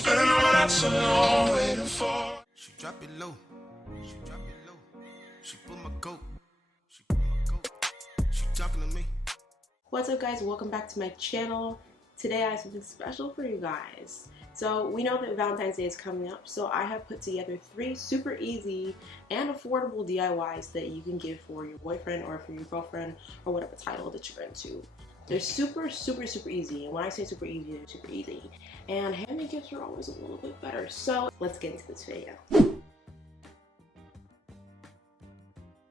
Spend all that so long waiting for. She drop it low. She drop it low. She put my coat. She put my coat. She talking to me. What's up, guys? Welcome back to my channel. Today I have something special for you guys. So we know that Valentine's Day is coming up, so I have put together 3 super easy and affordable DIYs that you can give for your boyfriend or for your girlfriend or whatever title that you're into. They're super easy, and when I say super easy, they're super easy. And handmade gifts are always a little bit better. So let's get into this video.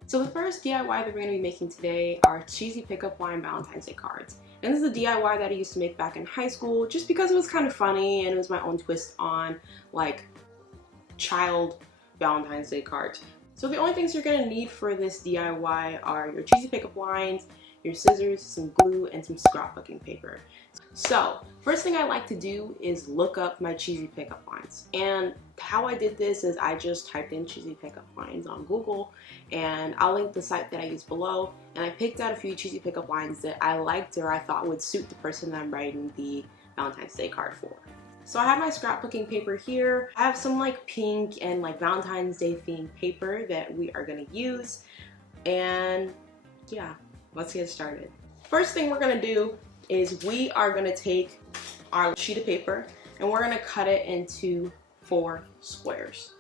So the first DIY that we're going to be making today are cheesy pickup line Valentine's Day cards. And this is a DIY that I used to make back in high school just because it was kind of funny and it was my own twist on like child Valentine's Day cards. So the only things you're going to need for this DIY are your cheesy pickup lines, your scissors, some glue, and some scrapbooking paper. So first thing I like to do is look up my cheesy pickup lines, and how I did this is I just typed in cheesy pickup lines on Google, and I'll link the site that I use below, and I picked out a few cheesy pickup lines that I liked or I thought would suit the person that I'm writing the Valentine's Day card for. So I have my scrapbooking paper here. I have some like pink and like Valentine's Day themed paper that we are going to use, and yeah, let's get started. First thing we're going to do is we are going to take our sheet of paper and we're going to cut it into 4 squares.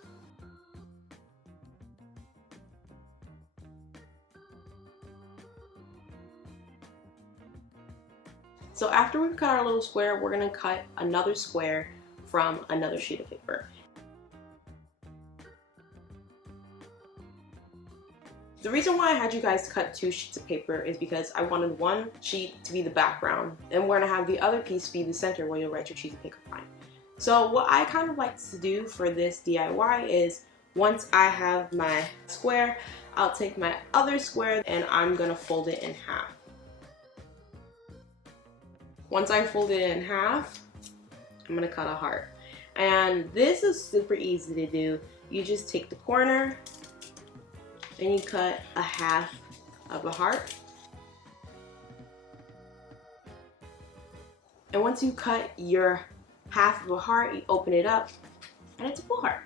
So after we've cut our little square, we're going to cut another square from another sheet of paper. The reason why I had you guys cut 2 sheets of paper is because I wanted one sheet to be the background and we're going to have the other piece be the center where you'll write your cheesy pickup line. So what I kind of like to do for this DIY is once I have my square, I'll take my other square and I'm going to fold it in half. Once I fold it in half, I'm going to cut a heart. And this is super easy to do. You just take the corner and you cut a half of a heart. And once you cut your half of a heart, you open it up and it's a full heart.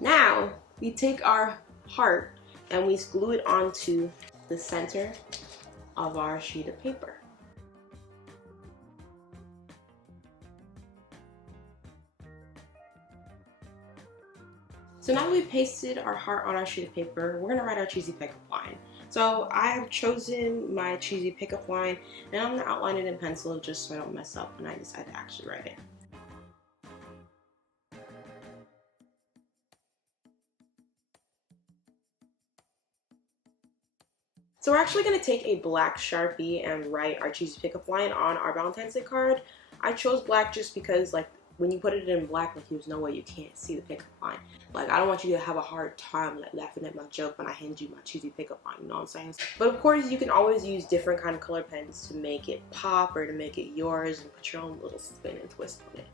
Now we take our heart and we glue it onto the center of our sheet of paper. So now that we've pasted our heart on our sheet of paper, we're gonna write our cheesy pickup line. So I have chosen my cheesy pickup line and I'm gonna outline it in pencil just so I don't mess up when I decide to actually write it. So we're actually gonna take a black Sharpie and write our cheesy pickup line on our Valentine's Day card. I chose black just because like when you put it in black, like there's no way you can't see the pickup line. Like I don't want you to have a hard time like laughing at my joke when I hand you my cheesy pickup line, you know what I'm saying? But of course you can always use different kind of color pens to make it pop or to make it yours and put your own little spin and twist on it.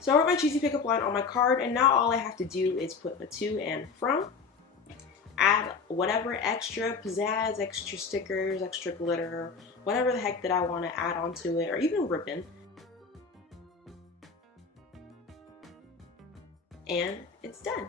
So I wrote my cheesy pickup line on my card, and now all I have to do is put a to and from, add whatever extra pizzazz, extra stickers, extra glitter, whatever the heck that I want to add onto it, or even ribbon. And it's done.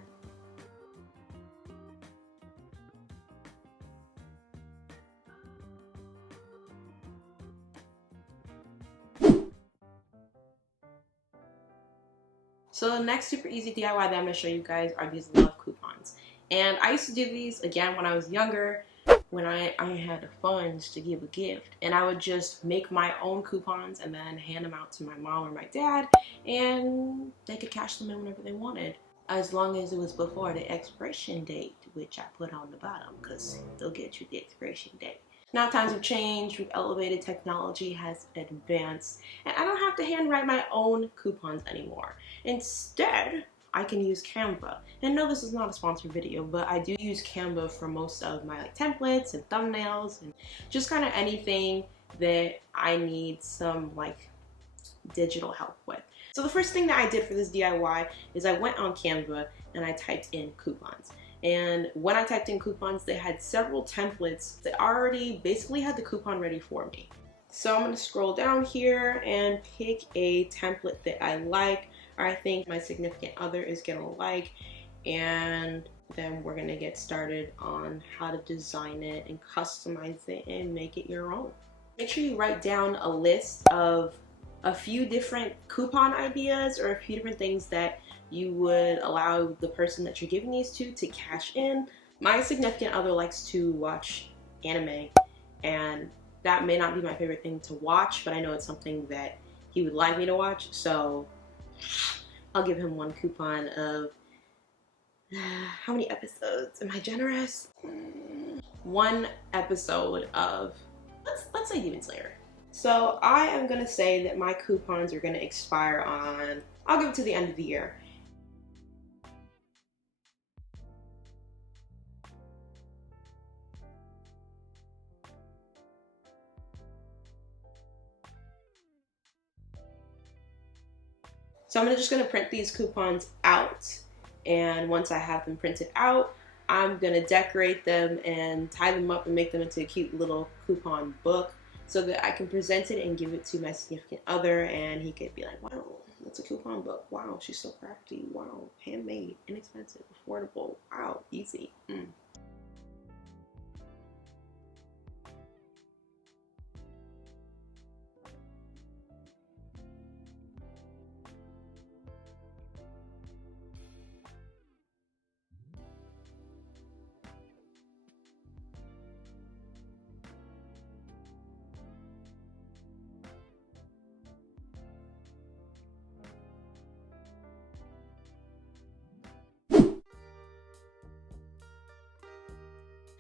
So the next super easy DIY that I'm going to show you guys are these love coupons. And I used to do these again when I was younger, when I had the funds to give a gift. And I would just make my own coupons and then hand them out to my mom or my dad, and they could cash them in whenever they wanted, as long as it was before the expiration date, which I put on the bottom because they'll get you the expiration date. Now times have changed, we've elevated, technology has advanced, and I don't have to handwrite my own coupons anymore. Instead, I can use Canva. And no, this is not a sponsored video, but I do use Canva for most of my like templates and thumbnails and just kind of anything that I need some like digital help with. So the first thing that I did for this DIY is I went on Canva and I typed in coupons. And when I typed in coupons, they had several templates that already basically had the coupon ready for me. So I'm going to scroll down here and pick a template that I like, or I think my significant other is going to like, and then we're going to get started on how to design it and customize it and make it your own. Make sure you write down a list of a few different coupon ideas or a few different things that you would allow the person that you're giving these to cash in. My significant other likes to watch anime, and that may not be my favorite thing to watch, but I know it's something that he would like me to watch, so I'll give him one coupon of, how many episodes? Am I generous? One episode of, let's say Demon Slayer. So I am gonna say that my coupons are gonna expire on, I'll give it to the end of the year. So I'm just gonna print these coupons out, and once I have them printed out, I'm gonna decorate them and tie them up and make them into a cute little coupon book so that I can present it and give it to my significant other, and he could be like, wow, that's a coupon book. Wow, she's so crafty. Wow, handmade, inexpensive, affordable. Wow, easy.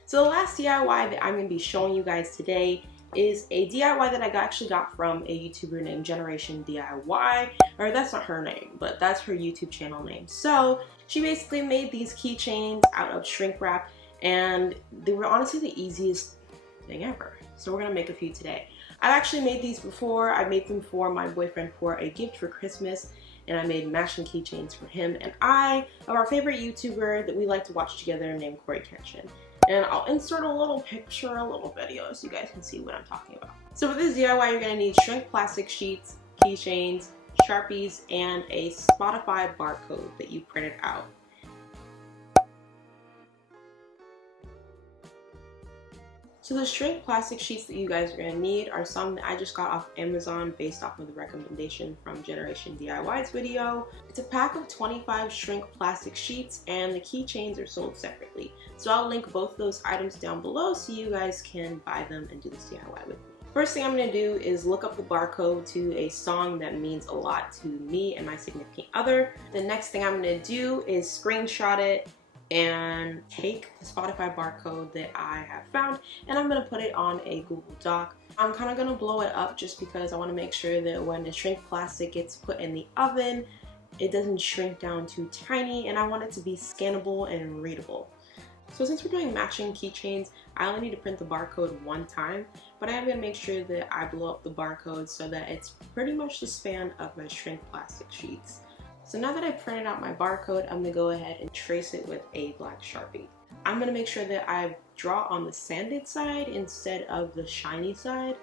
So the last DIY that I'm going to be showing you guys today is a DIY that I actually got from a YouTuber named Generation DIY, or that's not her name, but that's her YouTube channel name. So she basically made these keychains out of shrink wrap, and they were honestly the easiest thing ever. So we're going to make a few today. I've actually made these before. I made them for my boyfriend for a gift for Christmas, and I made matching keychains for him and I of our favorite YouTuber that we like to watch together named Corey Kenshin. And I'll insert a little picture, a little video so you guys can see what I'm talking about. So for this DIY, you're gonna need shrink plastic sheets, keychains, Sharpies, and a Spotify barcode that you printed out. So the shrink plastic sheets that you guys are gonna need are some that I just got off Amazon based off of the recommendation from Generation DIY's video. It's a pack of 25 shrink plastic sheets, and the keychains are sold separately. So I'll link both those items down below so you guys can buy them and do this DIY with me. First thing I'm gonna do is look up the barcode to a song that means a lot to me and my significant other. The next thing I'm gonna do is screenshot it and take the Spotify barcode that I have found, and I'm going to put it on a Google Doc. I'm kind of going to blow it up just because I want to make sure that when the shrink plastic gets put in the oven, it doesn't shrink down too tiny, and I want it to be scannable and readable. So since we're doing matching keychains, I only need to print the barcode one time, but I am going to make sure that I blow up the barcode so that it's pretty much the span of my shrink plastic sheets. So now that I've printed out my barcode, I'm going to go ahead and trace it with a black Sharpie. I'm going to make sure that I draw on the sanded side instead of the shiny side.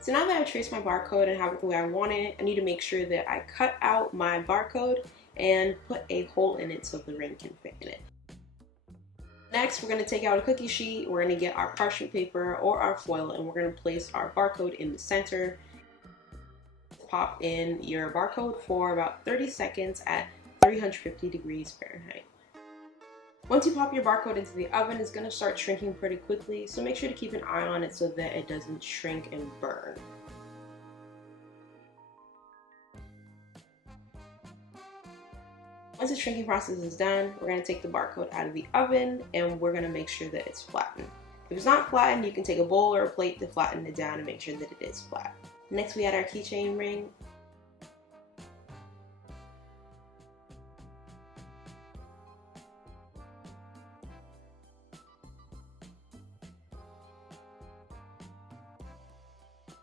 So now that I've traced my barcode and have it the way I want it, I need to make sure that I cut out my barcode and put a hole in it so the ring can fit in it. Next, we're going to take out a cookie sheet, we're going to get our parchment paper or our foil, and we're going to place our barcode in the center. Pop in your barcode for about 30 seconds at 350 degrees Fahrenheit. Once you pop your barcode into the oven, it's going to start shrinking pretty quickly, so make sure to keep an eye on it so that it doesn't shrink and burn. Once the shrinking process is done, we're going to take the barcode out of the oven and we're going to make sure that it's flattened. If it's not flattened, you can take a bowl or a plate to flatten it down and make sure that it is flat. Next, we add our keychain ring.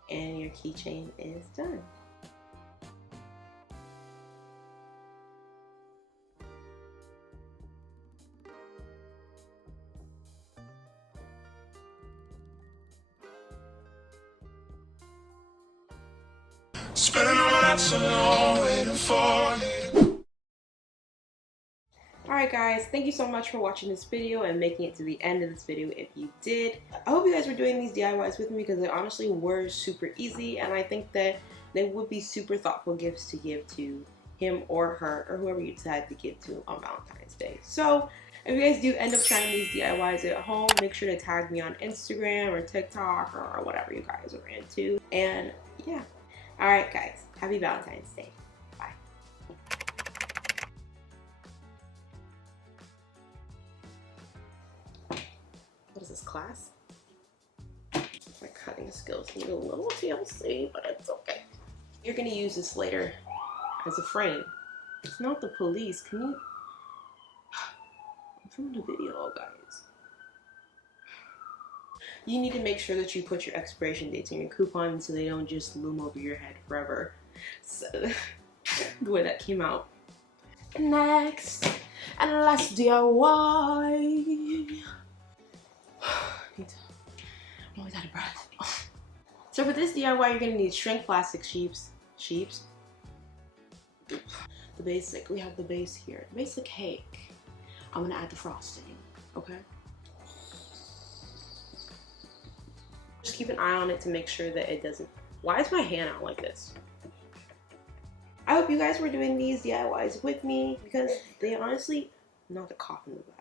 And your keychain is done. Spending all night so long waiting for you. Alright guys, thank you so much for watching this video and making it to the end of this video if you did. I hope you guys were doing these DIYs with me because they honestly were super easy, and I think that they would be super thoughtful gifts to give to him or her or whoever you decide to give to on Valentine's Day. So if you guys do end up trying these DIYs at home, make sure to tag me on Instagram or TikTok or whatever you guys are into. And yeah. Alright guys, happy Valentine's Day. Bye. What is this, class? My cutting skills need a little TLC, but it's okay. You're gonna use this later as a frame. It's not the police. Can you? I'm filming a video, guys. You need to make sure that you put your expiration dates on your coupons so they don't just loom over your head forever. So, the way that came out. Next, and last DIY. I'm always out of breath. So for this DIY, you're gonna need shrink plastic sheeps. The basic, we have the base here. The basic cake. I'm gonna add the frosting, okay? Just keep an eye on it to make sure that it doesn't. Why is my hand out like this? I hope you guys were doing these DIYs with me because they honestly, not the cough in the back.